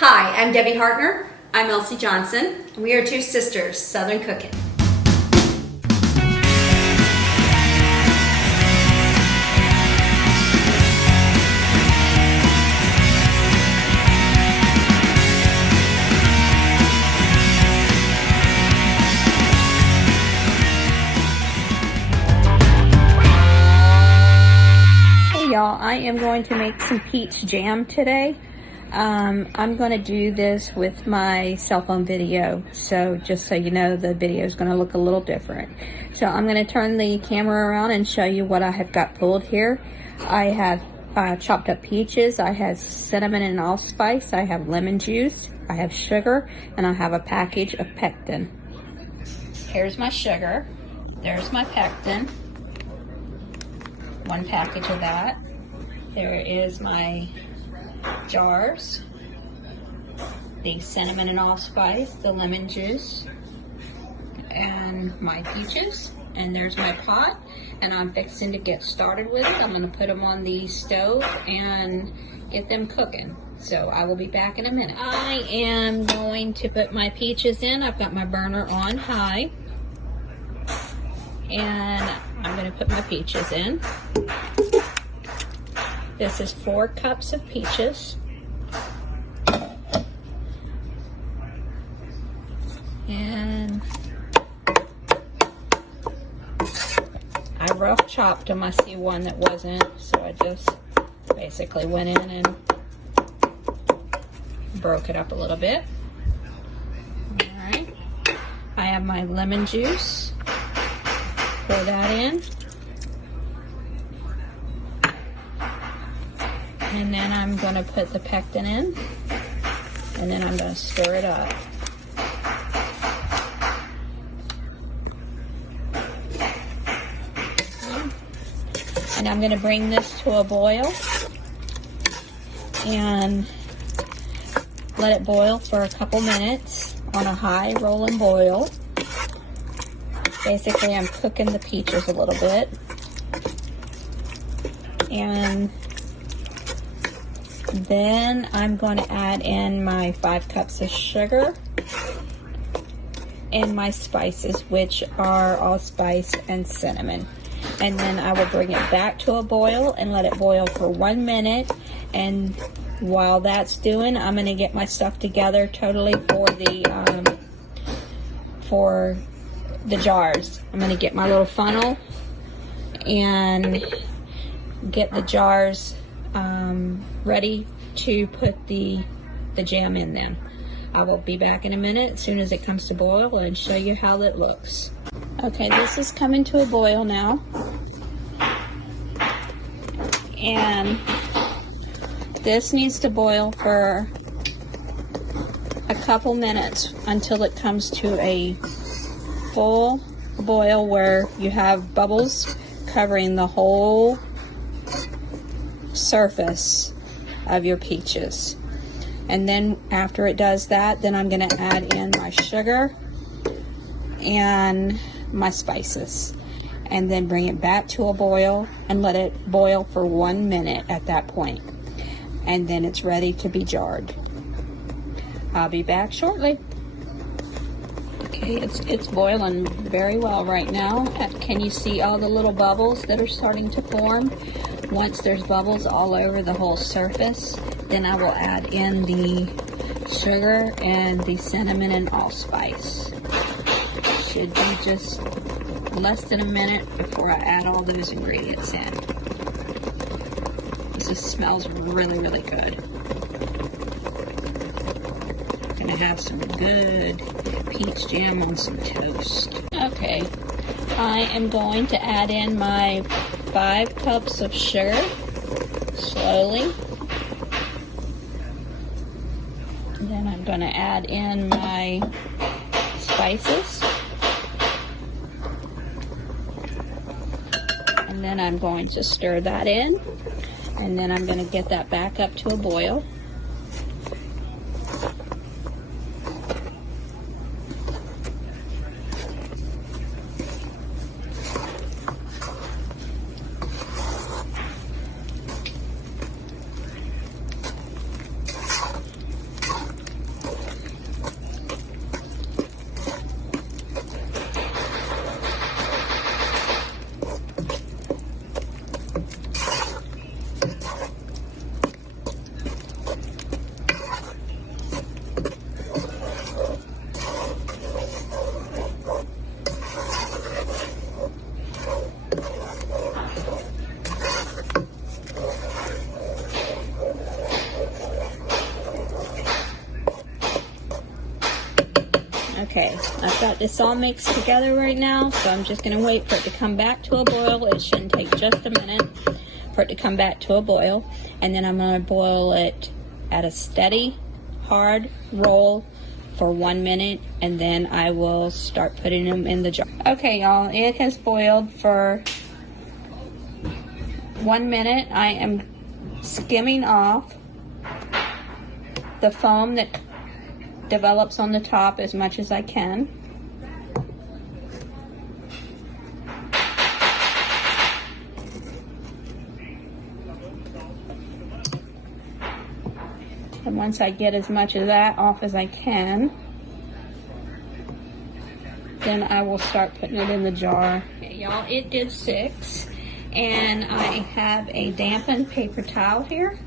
Hi, I'm Debbie Hartner. I'm Elsie Johnson. And we are two sisters, Southern Cooking. Hey y'all, I am going to make some peach jam today. I'm going to do this with my cell phone video, so just so you know, the video is going to look a little different. So I'm going to turn the camera around and show you what I have got pulled here. I have chopped up peaches, I have cinnamon and allspice, I have lemon juice, I have sugar, and I have a package of pectin. Here's my sugar, there's my pectin, one package of that. There is my jars, the cinnamon and allspice, the lemon juice, and my peaches, and there's my pot, and I'm fixing to get started with it. I'm going to put them on the stove and get them cooking, so I will be back in a minute. I am going to put my peaches in. I've got my burner on high, and I'm going to put my peaches in. This is 4 cups of peaches. And I rough chopped them. I see one that wasn't, so I just basically went in and broke it up a little bit. Alright. I have my lemon juice. Pour that in. And then I'm going to put the pectin in, and then I'm going to stir it up. And I'm going to bring this to a boil and let it boil for a couple minutes on a high rolling boil. Basically, I'm cooking the peaches a little bit. And then I'm going to add in my 5 cups of sugar and my spices, which are allspice and cinnamon. And then I will bring it back to a boil and let it boil for 1 minute. And while that's doing, I'm going to get my stuff together totally for the jars. I'm going to get my little funnel and get the jars ready to put the jam in them. I will be back in a minute as soon as it comes to boil and show you how it looks. Okay, this is coming to a boil now, and this needs to boil for a couple minutes until it comes to a full boil where you have bubbles covering the whole surface of your peaches. And then after it does that, then I'm going to add in my sugar and my spices, and then bring it back to a boil and let it boil for 1 minute at that point, and then it's ready to be jarred. I'll be back shortly. Okay, it's boiling very well right now. Can you see all the little bubbles that are starting to form? Once there's bubbles all over the whole surface, then I will add in the sugar and the cinnamon and allspice. Should be just less than a minute before I add all those ingredients in. This smells really, really good. Gonna have some good peach jam on some toast. Okay, I am going to add in my 5 cups of sugar slowly. And then I'm going to add in my spices. And then I'm going to stir that in. And then I'm going to get that back up to a boil. Okay, I've got this all mixed together right now, so I'm just going to wait for it to come back to a boil. It shouldn't take just a minute for it to come back to a boil, and then I'm going to boil it at a steady, hard roll for 1 minute, and then I will start putting them in the jar. Okay, y'all, it has boiled for 1 minute. I am skimming off the foam that develops on the top as much as I can. And once I get as much of that off as I can, then I will start putting it in the jar. Okay, y'all, it did 6, and I have a dampened paper towel here,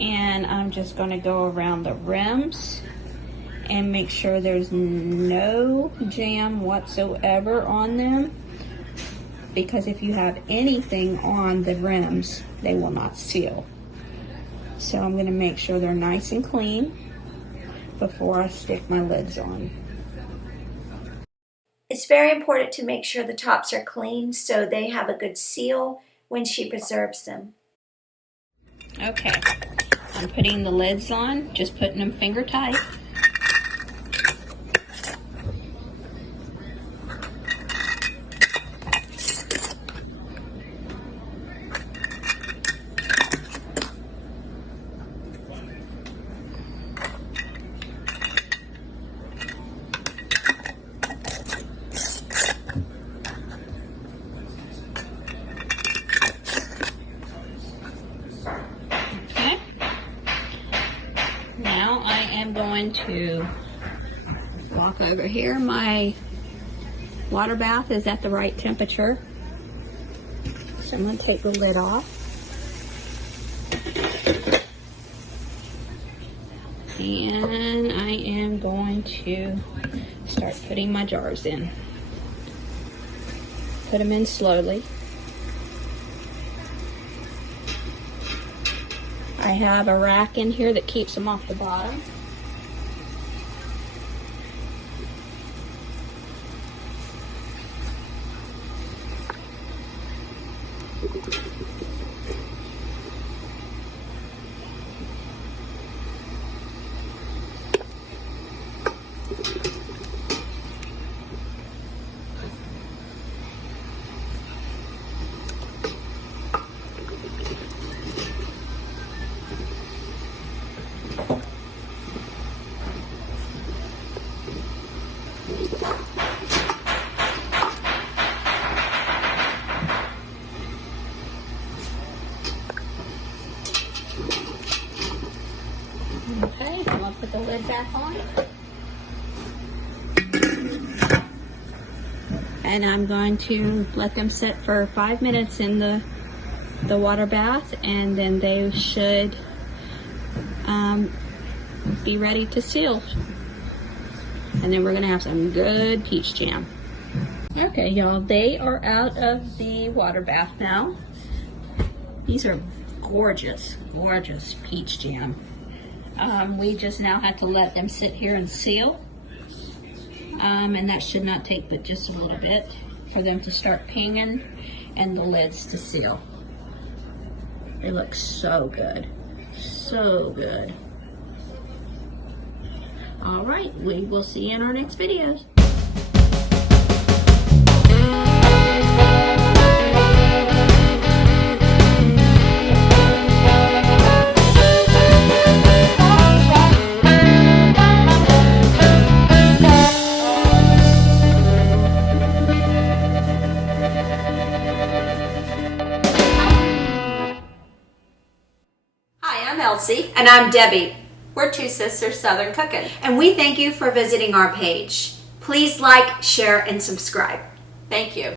and I'm just going to go around the rims and make sure there's no jam whatsoever on them, because if you have anything on the rims, they will not seal. So I'm going to make sure they're nice and clean before I stick my lids on. It's very important to make sure the tops are clean so they have a good seal when she preserves them. Okay, I'm putting the lids on, just putting them finger tight. Now I am going to walk over here. My water bath is at the right temperature. So I'm going to take the lid off. And I am going to start putting my jars in. Put them in slowly. I have a rack in here that keeps them off the bottom. Okay, I'm going to put the lid back on. And I'm going to let them sit for 5 minutes in the water bath, and then they should be ready to seal. And then we're going to have some good peach jam. Okay, y'all, they are out of the water bath now. These are gorgeous, gorgeous peach jam. We just now have to let them sit here and seal. And that should not take but just a little bit for them to start pinging and the lids to seal. They look so good, so good. All right, we will see you in our next videos. Hi, I'm Elsie. And I'm Debbie, We're two sisters Southern cooking. and we thank you for visiting our page. Please like, share, and subscribe. Thank you.